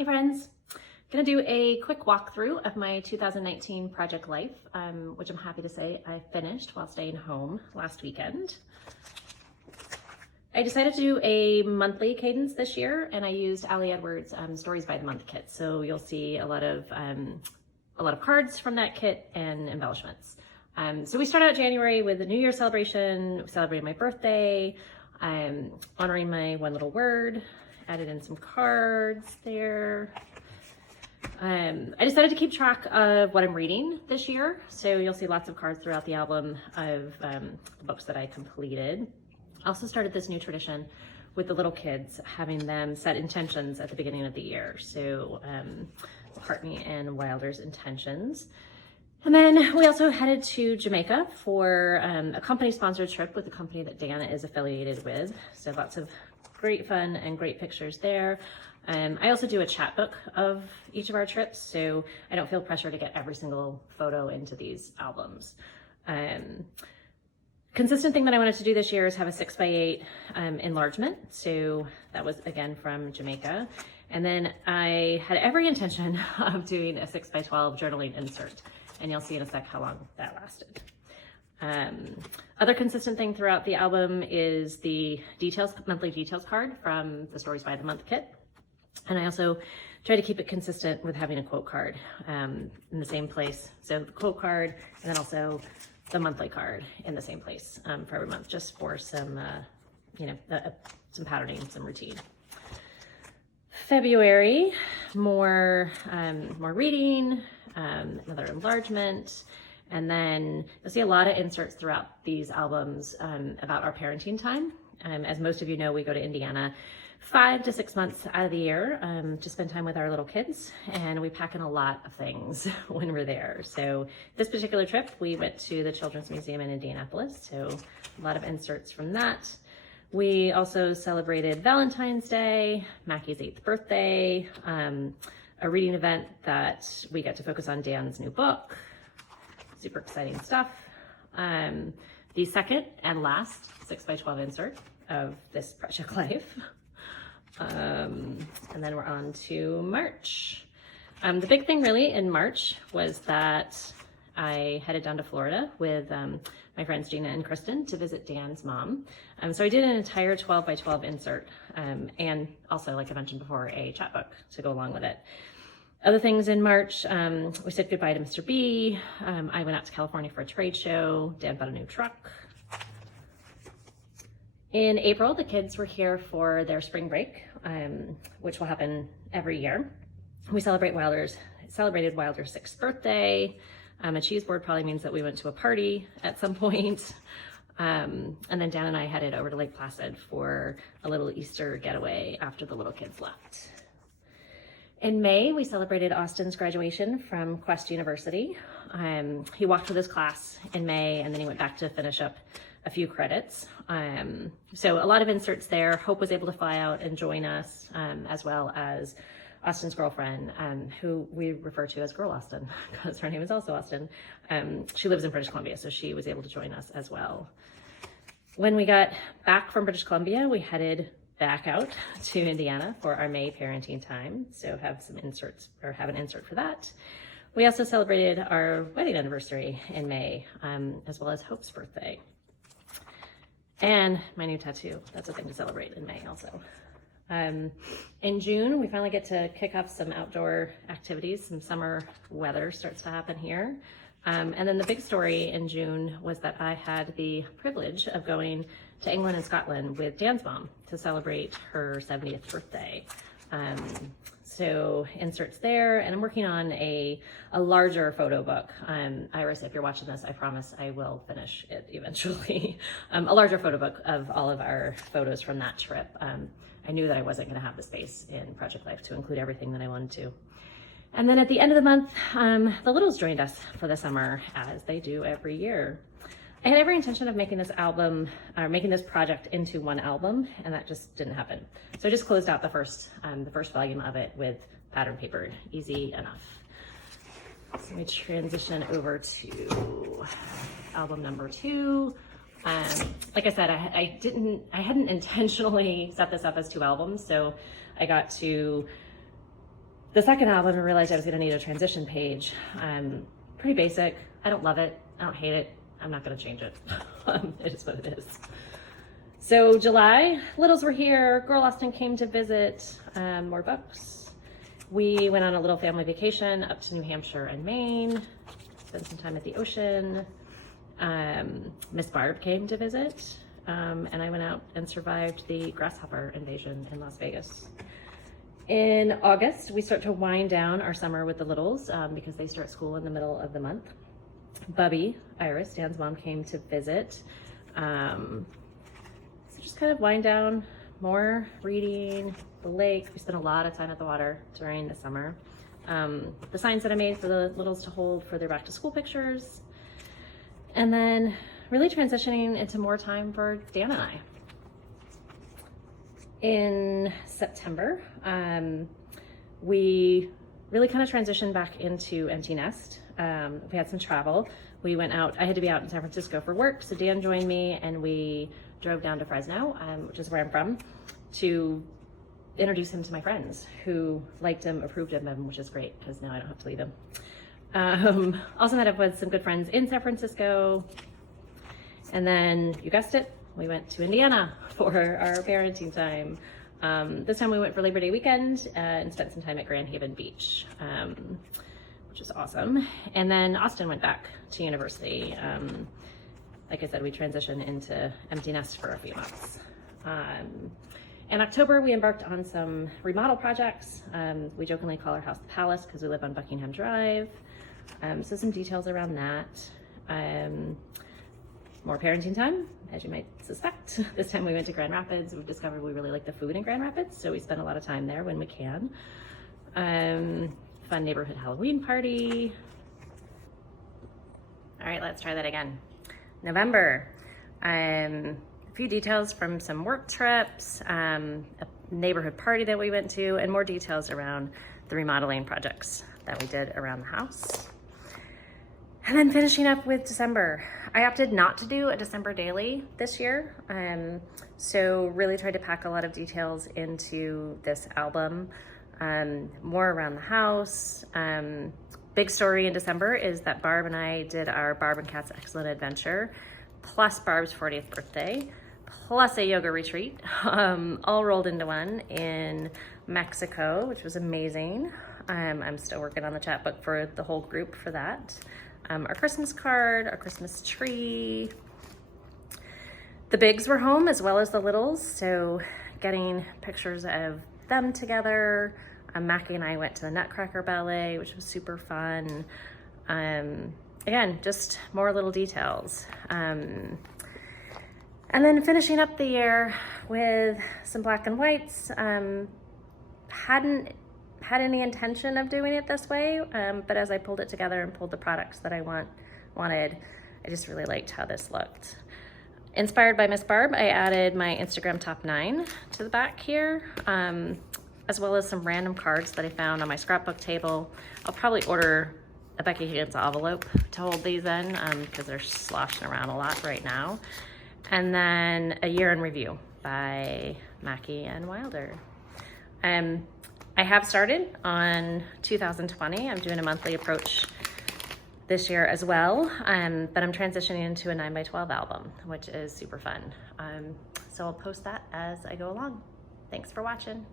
Hey friends, gonna do a quick walkthrough of my 2019 Project Life, which I'm happy to say I finished while staying home last weekend. I decided to do a monthly cadence this year, and I used Ali Edwards' Stories by the Month kit. So you'll see a lot of cards from that kit and embellishments. So we start out January with a New Year celebration, celebrating my birthday, honoring my one little word, added in some cards there. I decided to keep track of what I'm reading this year. So you'll see lots of cards throughout the album of the books that I completed. I also started this new tradition with the little kids, having them set intentions at the beginning of the year. So McCartney and Wilder's intentions. And then we also headed to Jamaica for a company-sponsored trip with the company that Dana is affiliated with. So lots of great fun and great pictures there. I also do a chapbook of each of our trips, so I don't feel pressure to get every single photo into these albums. Consistent thing that I wanted to do this year is have a 6x8 enlargement. So that was again from Jamaica. And then I had every intention of doing a 6x12 journaling insert. And you'll see in a sec how long that lasted. Other consistent thing throughout the album is the monthly details card from the Stories by the Month kit. And I also try to keep it consistent with having a quote card in the same place. So the quote card, and then also the monthly card in the same place for every month, just for some, some patterning, some routine. February, more reading, another enlargement, and then you'll see a lot of inserts throughout these albums about our parenting time. As most of you know, we go to Indiana 5 to 6 months out of the year to spend time with our little kids, and we pack in a lot of things when we're there. So this particular trip, we went to the Children's Museum in Indianapolis, so a lot of inserts from that. We also celebrated Valentine's Day, Mackie's 8th birthday, a reading event that we get to focus on Dan's new book. Super exciting stuff. The second and last 6x12 insert of this Project Life. And then we're on to March. The big thing really in March was that I headed down to Florida with my friends Gina and Kristen to visit Dan's mom. So I did an entire 12x12 insert and also, like I mentioned before, a chapbook to go along with it. Other things in March, we said goodbye to Mr. B. I went out to California for a trade show. Dan bought a new truck. In April, the kids were here for their spring break, which will happen every year. We celebrated Wilder's 6th birthday. A cheese board probably means that we went to a party at some point. And then Dan and I headed over to Lake Placid for a little Easter getaway after the little kids left. In May, we celebrated Austin's graduation from Quest University. He walked with his class in May, and then he went back to finish up a few credits. So a lot of inserts there. Hope was able to fly out and join us, as well as Austin's girlfriend, who we refer to as Girl Austin, because her name is also Austin. She lives in British Columbia, so she was able to join us as well. When we got back from British Columbia, we headed back out to Indiana for our May parenting time. So have an insert for that. We also celebrated our wedding anniversary in May, as well as Hope's birthday. And my new tattoo, that's a thing to celebrate in May also. In June, we finally get to kick off some outdoor activities. Some summer weather starts to happen here. And then the big story in June was that I had the privilege of going to England and Scotland with Dan's mom to celebrate her 70th birthday. So inserts there, and I'm working on a larger photo book. Iris, if you're watching this, I promise I will finish it eventually. A larger photo book of all of our photos from that trip. I knew that I wasn't gonna have the space in Project Life to include everything that I wanted to. And then at the end of the month, the littles joined us for the summer, as they do every year. I had every intention of making this album, or making this project into one album, and that just didn't happen. So I just closed out the first volume of it with pattern papered, easy enough. So let me transition over to album number 2. Like I said, I hadn't intentionally set this up as 2 albums, so I got to The second album, I realized I was gonna need a transition page. Pretty basic. I don't love it. I don't hate it. I'm not gonna change it. It is what it is. So July, Littles were here. Girl Austin came to visit. More books. We went on a little family vacation up to New Hampshire and Maine. Spent some time at the ocean. Miss Barb came to visit. And I went out and survived the grasshopper invasion in Las Vegas. In August, we start to wind down our summer with the littles because they start school in the middle of the month. Bubby, Iris, Dan's mom, came to visit. So just kind of wind down, more reading, the lake. We spent a lot of time at the water during the summer. The signs that I made for the littles to hold for their back to school pictures. And then really transitioning into more time for Dan and I. In September, we really kind of transitioned back into empty nest. We had some travel. We went out, I had to be out in San Francisco for work, so Dan joined me and we drove down to Fresno, which is where I'm from, to introduce him to my friends who liked him, approved of him, which is great because now I don't have to leave him. Also met up with some good friends in San Francisco. And then, you guessed it, we went to Indiana for our parenting time. This time we went for Labor Day weekend and spent some time at Grand Haven Beach, which is awesome. And then Austin went back to university. Like I said, we transitioned into empty nest for a few months. In October, we embarked on some remodel projects. We jokingly call our house the Palace because we live on Buckingham Drive. So some details around that. More parenting time, as you might suspect. This time we went to Grand Rapids. We've discovered we really like the food in Grand Rapids, so we spend a lot of time there when we can. Fun neighborhood Halloween party. All right, let's try that again. November. A few details from some work trips, a neighborhood party that we went to, and more details around the remodeling projects that we did around the house. And then finishing up with December. I opted not to do a December daily this year. So really tried to pack a lot of details into this album. More around the house. Big story in December is that Barb and I did our Barb and Cat's Excellent Adventure, plus Barb's 40th birthday, plus a yoga retreat, all rolled into one in Mexico, which was amazing. I'm still working on the chapbook for the whole group for that. Our Christmas card, our Christmas tree. The bigs were home as well as the littles, so getting pictures of them together. Mackie and I went to the Nutcracker Ballet, which was super fun. Again, just more little details. And then finishing up the year with some black and whites. Hadn't had any intention of doing it this way, but as I pulled it together and pulled the products that I wanted, I just really liked how this looked. Inspired by Miss Barb, I added my Instagram top 9 to the back here, as well as some random cards that I found on my scrapbook table. I'll probably order a Becky Higgins envelope to hold these in because they're sloshing around a lot right now. And then a year in review by Mackie and Wilder. I have started on 2020. I'm doing a monthly approach this year as well, but I'm transitioning into a 9x12 album, which is super fun. So I'll post that as I go along. Thanks for watching.